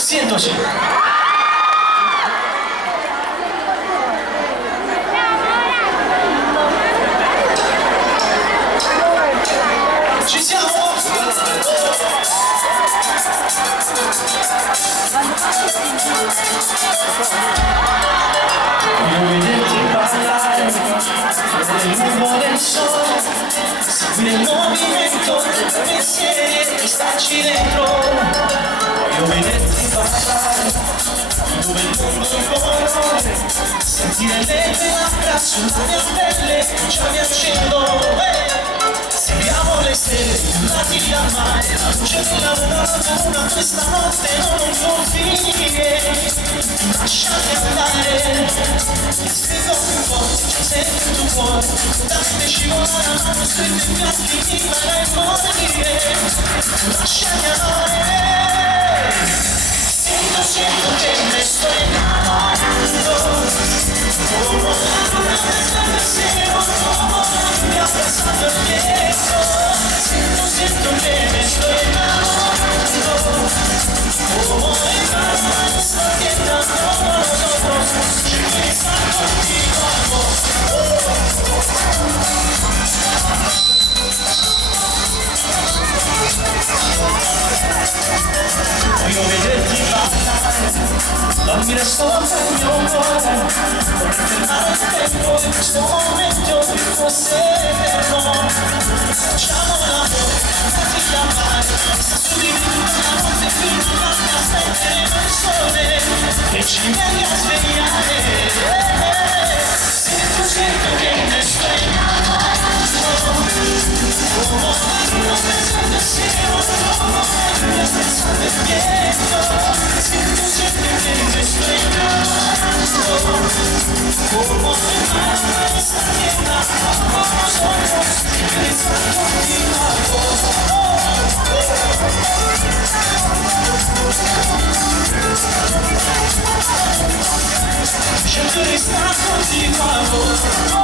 Siéntoci. Ci siamo? Voglio vederti parlare nel lungo del sole, seguire il movimento dei pensieri e starci dentro. Voglio vederti parlare dove il mondo è colore, sentire le tue labbra sulla mia pelle, già mi accendo. Seguiamo le stelle, andati al mare, la luce della luna, questa notte non può finire. Lasciati andare, ti stringo più forte, ci sento il tuo cuore, talmente scivola la mano sui tuoi fianchi, mi farai morire. Lasciati andare, sento che me sto innamorando, come la luna senza pensiero, come la mia passata dietro. Sento che me sto innamorando, come la luna sta dietro, ci pensa contigo. Voglio vederti parlare, dormire sopra il mio cuore, vorrei fermare il tempo in questo momento che fosse eterno. Facciamo l'amore, andati al mare, sta su di me tutta la notte fino a aspetteremo il sole che ci venga a svegliare. Sento che ne sto innamorando, come la luna senza pensiero, come la mia pensata dietro. Sento che ne sto innamorando, come la luna sta dietro, come sono senza continuare. Scelgo di stare contigo.